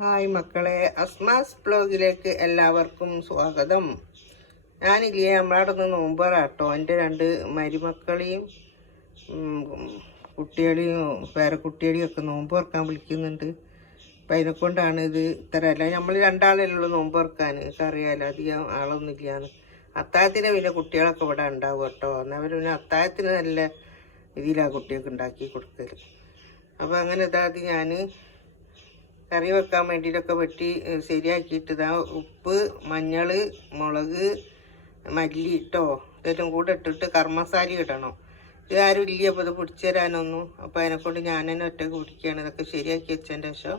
Hi മക്കളെ അസ്മാസ് ബ്ലോഗിലേക്ക് എല്ലാവർക്കും സ്വാഗതം. ഞാനില്ലേ നമ്മളവിടെ നിന്ന് നോമ്പറാട്ടോ. എന്റെ രണ്ട് മരുമക്കളെയും കുട്ടികളെയും പേരക്കുട്ടികളെയും ഒക്കെ നോമ്പ് തുറക്കാൻ വിളിക്കുന്നുണ്ട്. അപ്പം അതിനെ കൊണ്ടാണ് ഇത് ഇത്ര അല്ല. നമ്മൾ രണ്ടാളല്ലേ ഉള്ളൂ നോമ്പ് തുറക്കാൻ അറിയാലോ അധികം ആളൊന്നും ഇല്ലാന്ന് അത്താഴത്തിന് പിന്നെ കുട്ടികളൊക്കെ ഇവിടെ ഉണ്ടാവും കേട്ടോ. എന്നാൽ പിന്നെ അത്താഴത്തിന് നല്ല രീതിയിലാണ് കുട്ടികൾക്ക് ഉണ്ടാക്കി കൊടുക്കൽ അപ്പോൾ അങ്ങനെ ഇതാദ്യം ഞാൻ കറി വെക്കാൻ വേണ്ടിയിട്ടൊക്കെ വെട്ടി ശരിയാക്കിയിട്ട് ഇതാ ഉപ്പ് മഞ്ഞൾ മുളക് മല്ലി ഇട്ടോ ഇതെല്ലാം കൂടെ ഇട്ടിട്ട് കർമ്മസാരി ഇടണം. ഇത് ആരും ഇല്ല അപ്പോൾ ഇത് പിടിച്ചു തരാനൊന്നും. അപ്പോൾ അതിനെക്കൊണ്ട് ഞാൻ തന്നെ ഒറ്റയ്ക്ക് കുടിക്കുകയാണ്. ഇതൊക്കെ ശരിയാക്കി വെച്ചതിന്റെ ശേഷം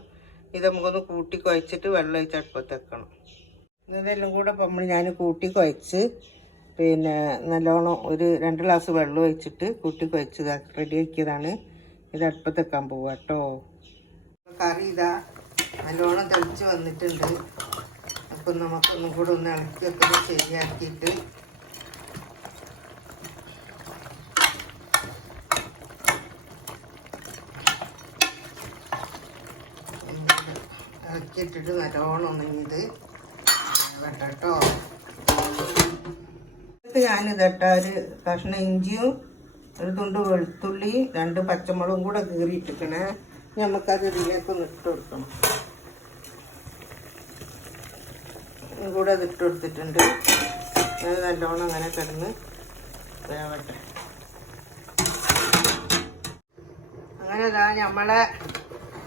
ഇത് നമുക്കൊന്ന് കൂട്ടി കുഴച്ചിട്ട് വെള്ളം ഒഴിച്ച് അടുപ്പത്ത് വെക്കണം. ഇതെല്ലാം കൂടെ നമ്മൾ ഞാൻ കൂട്ടി കുഴച്ച് പിന്നെ നല്ലോണം ഒരു രണ്ട് ഗ്ലാസ് വെള്ളം ഒഴിച്ചിട്ട് കൂട്ടി കുഴച്ച് റെഡിയാക്കിയതാണ് ഇത് അടുപ്പത്ത് വെക്കാൻ പോവാ കേട്ടോ കറി ഇതാ നല്ലോണം തെളിച്ച് വന്നിട്ടുണ്ട്. അപ്പം നമുക്കൊന്നും കൂടെ ഒന്ന് ഇളക്കിയൊക്കെ ശരിയാക്കിയിട്ട് ഇളക്കിയിട്ടിട്ട് നല്ലോണം ഒന്ന് ഇത് വേട്ടോ ഞാനിത് ഇട്ട ഒരു കഷ്ണം ഇഞ്ചിയും ഒരു തുണ്ട് വെളുത്തുള്ളി രണ്ട് പച്ചമുളകും കൂടെ കീറിയിട്ടിരിക്കണേ. നമുക്കത് ഇതിലേക്ക് ഒന്ന് ഇട്ട് കൊടുക്കണം. കൂടെ അത് ഇട്ട് കൊടുത്തിട്ടുണ്ട്. അത് നല്ലോണം അങ്ങനെ കിടന്ന് വേവട്ടെ. അങ്ങനെ ഇതാ നമ്മളെ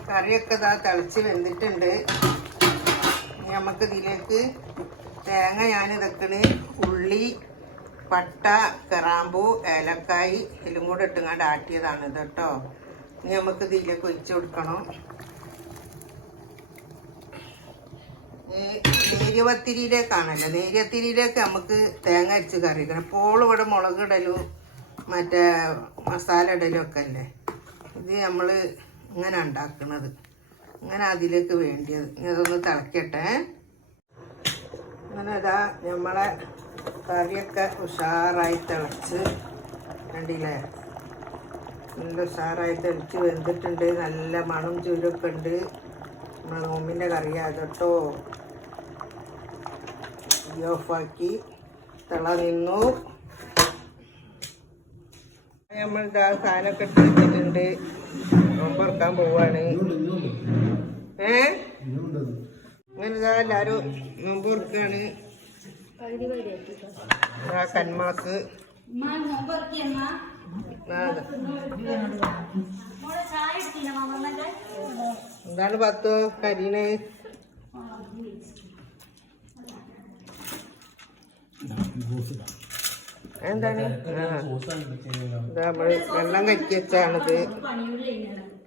കറിയൊക്കെ ഇതാ തിളച്ച് വെന്തിട്ടുണ്ട്. നമുക്ക് ഇതിലേക്ക് തേങ്ങ ഞാൻ ഇതൊക്കെ ഉള്ളി പട്ട കറാമ്പൂ ഏലക്കായി എല്ലാം കൂടെ ഇട്ടുങ്ങാണ്ട് ആട്ടിയതാണ് ഇത് കേട്ടോ. ഇനി നമുക്ക് ഇതിലേക്ക് ഒഴിച്ചു കൊടുക്കണം. ഈ നേരിയത്തിരിയിലേക്ക് നമുക്ക് തേങ്ങ അരിച്ച് കറിക്കണം ഇപ്പോൾ ഇവിടെ മുളക് ഇടലും മറ്റേ മസാല ഇടലും ഒക്കെ അല്ലേ ഇത് നമ്മൾ ഇങ്ങനെ ഉണ്ടാക്കുന്നത് ഇങ്ങനെ അതിലേക്ക് വേണ്ടിയത്. ഇതൊന്ന് തിളക്കട്ടെ. അങ്ങനെ ഇതാ നമ്മളെ കറിയൊക്കെ ഉഷാറായി തിളച്ച് കണ്ടില്ലേ? നല്ല ഉഷാറായി തെളിച്ച് വെന്തിട്ടുണ്ട്. നല്ല മണം ചുരുക്കെ ഉണ്ട്. നമ്മളെ നോമ്പിന്റെ കറിയാണ് ഈ ഓഫാക്കി തിള നിന്നു നമ്മൾ ഇതാ സാധനമൊക്കെ ഇട്ട് വെച്ചിട്ടുണ്ട്. നോമ്പറക്കാൻ പോവാണ്. ഏ? അങ്ങനെ ഇതാ എല്ലാവരും ആ കന്മാസ്. എന്താണ് പത്തോ കരിണ് എന്താണ് വെള്ളം കറ്റി വെച്ചാണിത്.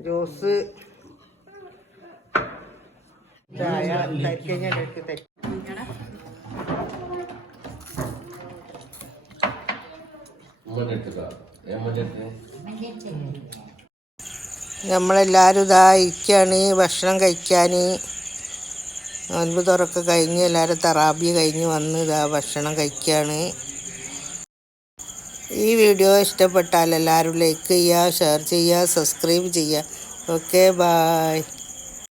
ജ്യൂസ്. ചായ നമ്മളെല്ലാവരും ഇതാ ഇരിക്കുകയാണ് ഭക്ഷണം കഴിക്കാൻ നോൻപ് തുറക്കെ കഴിഞ്ഞ് എല്ലാവരും തറാബി കഴിഞ്ഞ് വന്ന് ഇതാ ഭക്ഷണം കഴിക്കുകയാണ് ഈ വീഡിയോ ഇഷ്ടപ്പെട്ടാൽ എല്ലാവരും ലൈക്ക് ചെയ്യുക ഷെയർ ചെയ്യുക സബ്സ്ക്രൈബ് ചെയ്യുക. Okay bye